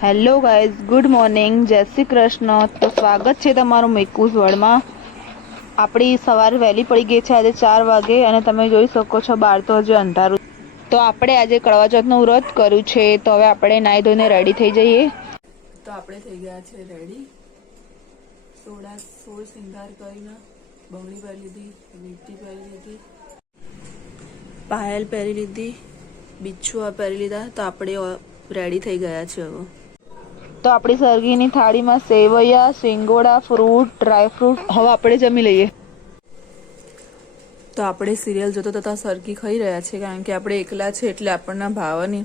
Hello guys, good morning, જય શ્રી કૃષ્ણ. તો સ્વાગત છે તમારું મેકુસ વર્લ્ડમાં. આપણી સવારે વહેલી પડી ગઈ છે આજે 4 વાગે અને તમે જોઈ શકો છો બહાર તો હજુ અંધારું. તો આપણે આજે કડવા ચોથનું વ્રત કર્યું છે તો હવે આપણે નાહી ધોઈને રેડી થઈ જઈએ. તો આપણે થઈ ગયા છે રેડી. થોડા સોળ સિંગાર કરીને બંગડી પહેરી લીધી, વીંટી પહેરી લીધી, પાયલ પહેરી લીધી, બિચ્છુઆ પહેરી લીધા. તો આપણે રેડી થઈ ગયા છે હવે. તો આપણી સરગીની થાળીમાં સેવૈયા, સિંગોડા, ફ્રૂટ, ડ્રાયફ્રૂટ. હવે આપણે જમી લઈએ. તો આપણે સિરિયલ જોતો તથા સરગી ખાઈ રહ્યા છે કારણ કે આપણે એકલા છે એટલે આપણને ભાવે નહીં.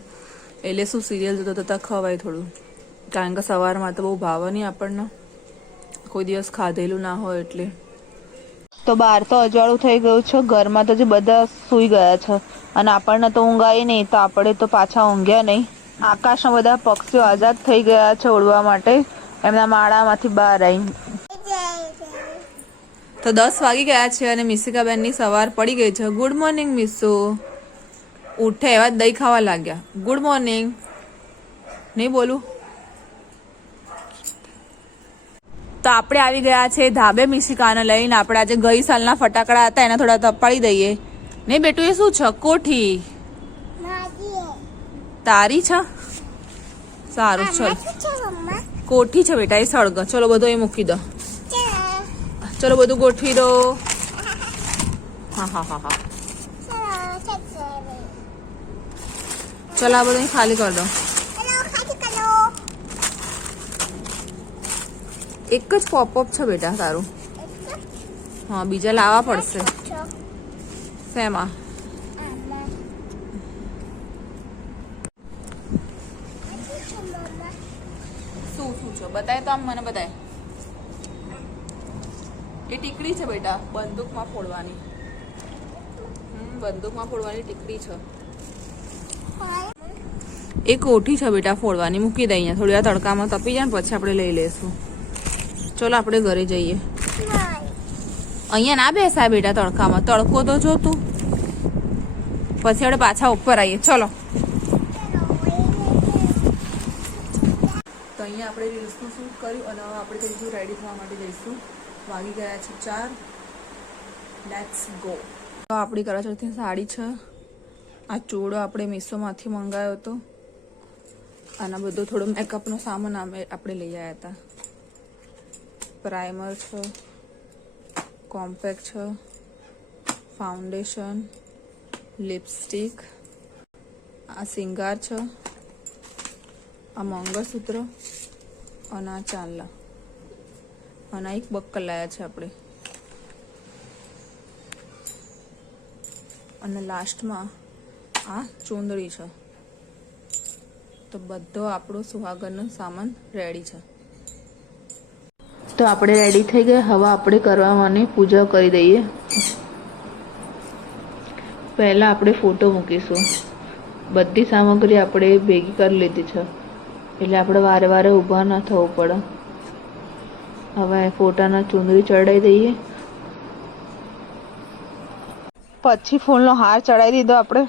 એટલે શું સિરિયલ જોતો તથા ખવાય થોડું, કારણ કે સવારમાં તો બહુ ભાવે નહીં આપણને, કોઈ દિવસ ખાધેલું ના હોય એટલે. તો બહાર તો અજવાળું થઈ ગયું છે, ઘરમાં તો જે બધા સૂઈ ગયા છે અને આપણને તો ઊંઘ આવી નહીં તો આપણે તો પાછા ઊંઘ્યા નહીં. આકાશમાં બધા પક્ષીઓ આઝાદ થઈ ગયા છે ઉડવા માટે, એમના માળામાંથી બહાર આવી. તો 10 વાગી ગયા છે અને મિશિકાબેનની સવાર પડી ગઈ છે. Good morning Mishu. ઉઠે એવા જ દહીં ખાવા લાગ્યા. ગુડ મોર્નિંગ નહીં બોલું. તો આપણે આવી ગયા છે ધાબે મિશિકાને લઈને. આપણે આજે ગઈ સાલના ફટાકડા હતા એના થોડા તપાડી દઈએ. નહીં બેટું, એ શું છે? કોઠી તારી છે? સારું, ચલો. કોઠી છે બેટા, એ સળગ. ચલો બધો એ મૂકી દો. ચલો બધું ગોઠવી દો. હા હા હા હા. ચલો આ બધું ખાલી કરી દો. એક જ પોપઅપ છે બેટા તારું. હા, બીજા લાવવા પડશે. શેમાં? શું શું છે બતાય તો, આમ મને બતાય. એ ટીકડી છે બેટા, બંદૂકમાં ફોડવાની. બંદૂકમાં ફોડવાની ટીકડી છે. એ કોઠી છે બેટા ફોડવાની. મૂકી દે અહીંયા, થોડી વાર તડકામાં તપી જાય ને પછી આપણે લઈ લઈશું. ચલો આપણે ઘરે જઈએ. અહીંયા ના બેસાય બેટા તડકામાં, તડકો તો જોતું. પછી આપણે પાછા ઉપર આવીએ. ચલો. તો અહીંયા આપણે રીલ્સનું શૂટ કર્યું અને હવે આપણે જઈશું રેડી થવા માટે જઈશું. વાગી ગયા છે 4. Let's go. તો આપણી કરાચરથી સાડી છે. આ ચોળો આપણે મીશોમાંથી મંગાવ્યો હતો અને બધો થોડો મેકઅપનો સામાન આપણે લઈ આવ્યા હતા. પ્રાઇમર છે, કોમ્પેક્ટ છે, ફાઉન્ડેશન, લિપસ્ટિક, આ સિંગાર છે, આ મંગળસૂત્ર અને આ ચાંદલા અને એક બક્કલ લાયા છે આપણે. અને લાસ્ટમાં આ ચૂંદડી છે. તો બધો આપણો સુહાગનનો સામાન રેડી છે. તો આપણે રેડી થઈ ગયા. હવે આપણે કરવાની પૂજા કરી દઈએ. પહેલા આપણે ફોટો મૂકીશું. બધી સામગ્રી આપણે ભેગી કરી લીધી છે એટલે આપણે વારે વારે ઊભા ન થવું પડે. હવે ફોટાના ચૂંદડી ચડાવી દઈએ. પછી ફૂલનો હાર ચડાવી દીધો આપણે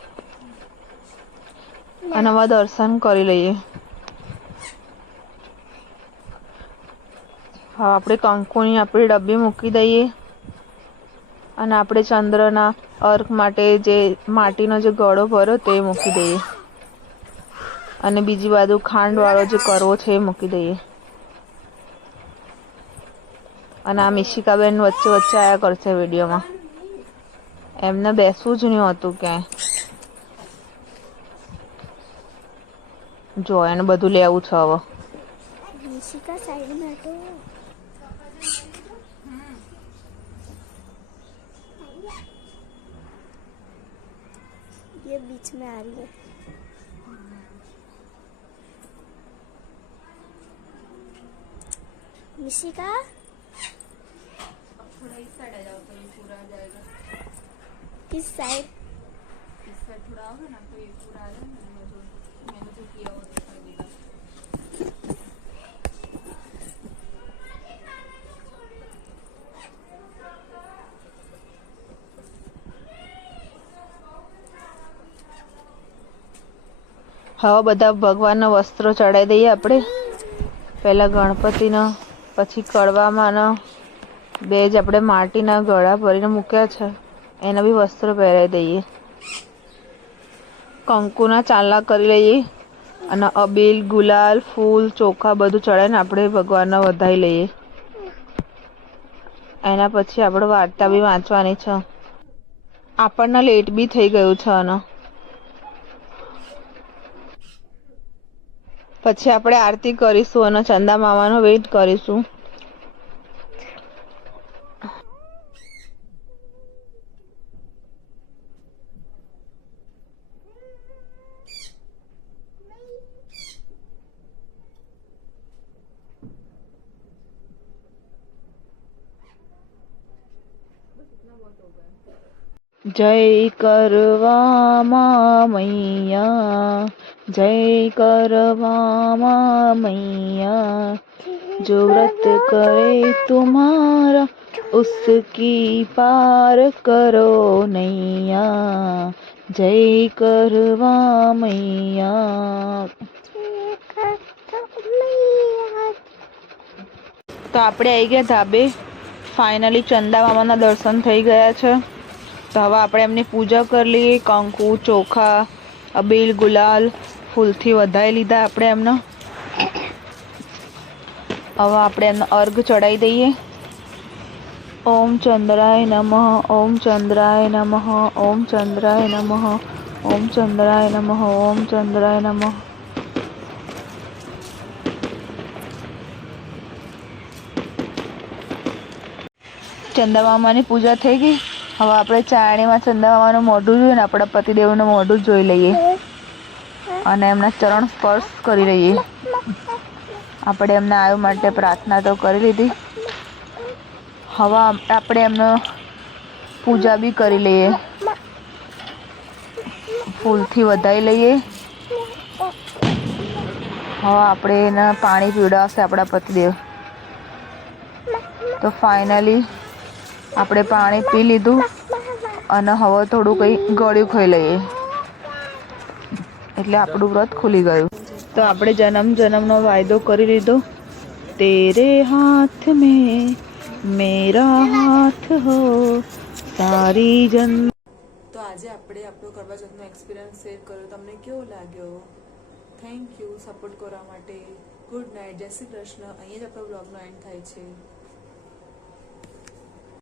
અને હવે દર્શન કરી લઈએ. હવે આપણે કંકુની આપણી ડબ્બી મૂકી દઈએ અને આપણે ચંદ્રના અર્ક માટે જે માટીનો જે ગળો ભર્યો તે મૂકી દઈએ અને બીજી બાજુ ખાંડવાળો જે કરવો છે એ મૂકી દઈએ. અને આ મિશિકાબેન વચ્ચે વચ્ચે આયા કરશે વિડીયોમાં. એમને બેસવું જ નહીં હોતું ક્યાંય. જો એને બધું લેવું છે હવે. मिशिका साइड में तो ये बीच में आ रही है. मिशिका थोड़ा इस साइड आ जाओ तो ये पूरा आ जाएगा. किस साइड? इस साइड थोड़ा होगा ना तो ये पूरा आ जाएगा. मैंने जो किया वो दिखाई देगा. હવે બધા ભગવાનના વસ્ત્રો ચડાવી દઈએ આપણે. પહેલા ગણપતિના, પછી કડવામાંના, બે જ આપણે માટીના ગળા ભરીને મૂક્યા છે એના બી વસ્ત્રો પહેરાવી દઈએ. કંકુના ચાંદલા કરી લઈએ અને અબીલ, ગુલાલ, ફૂલ, ચોખા બધું ચડાવીને આપણે ભગવાનને વધાવી લઈએ. એના પછી આપણે વાર્તા બી વાંચવાની છે. આપણને લેટ બી થઈ ગયું છે અને પછી આપણે આરતી કરીશું અને ચંદા મામાનો વેઇટ કરીશું. જય કરવા મૈયા, જય करवा मैया, जो व्रत करे तुम्हारा उसकी पार करो नैया, जय करवा मैया. તો આપણે આવી ગયા ધાબે. ફાઇનલી ચંદા મામાના દર્શન થઈ ગયા છે. તો હવે આપણે એમની પૂજા કરી લઈએ. કંકુ, ચોખા, અબીલ, ગુલાલ, ફૂલથી વધાઈ લીધા આપણે એમને. હવે આપણે એમને અર્ઘ ચડાવી દઈએ. ઓમ ચંદ્રાય નમઃ, ઓમ ચંદ્રાય નમઃ, ઓમ ચંદ્રાય નમઃ, ઓમ ચંદ્રાય નમઃ, ઓમ ચંદ્રાય નમઃ. ચંદા મામાની પૂજા થઈ ગઈ. હવે આપણે ચારણીમાં ચંદા મામાનું મોઢું જોઈએ ને આપણા પતિદેવનું મોઢું જોઈ લઈએ અને એમના ચરણ સ્પર્શ કરી લઈએ. આપણે એમના આયુ માટે પ્રાર્થના તો કરી લીધી. હવે આપણે એમનો પૂજા બી કરી લઈએ. ફૂલથી વધાઈ લઈએ. હવે આપણે એને પાણી પીવડાવશે આપણા પતિદેવ. તો ફાઇનલી આપણે પાણી પી લીધું અને હવે થોડું કંઈ ગળ્યું ખાઈ લઈએ એટલે આપણું વ્રત ખુલી ગયું. તો આપણે જન્મ જન્મનો વાયદો કરી લીધો. તેરે હાથ મેં મેરા હાથ હો સારી જન. તો આજે આપણે આપણો કરવા ચોથનો એક્સપિરિયન્સ શેર કર્યો. તમને કેવો લાગ્યો? થેન્ક યુ સપોર્ટ કરવા માટે. ગુડ નાઇટ, જય શ્રી કૃષ્ણ. અહીંયા જ આપણો બ્લોગનો એન્ડ થાય છે.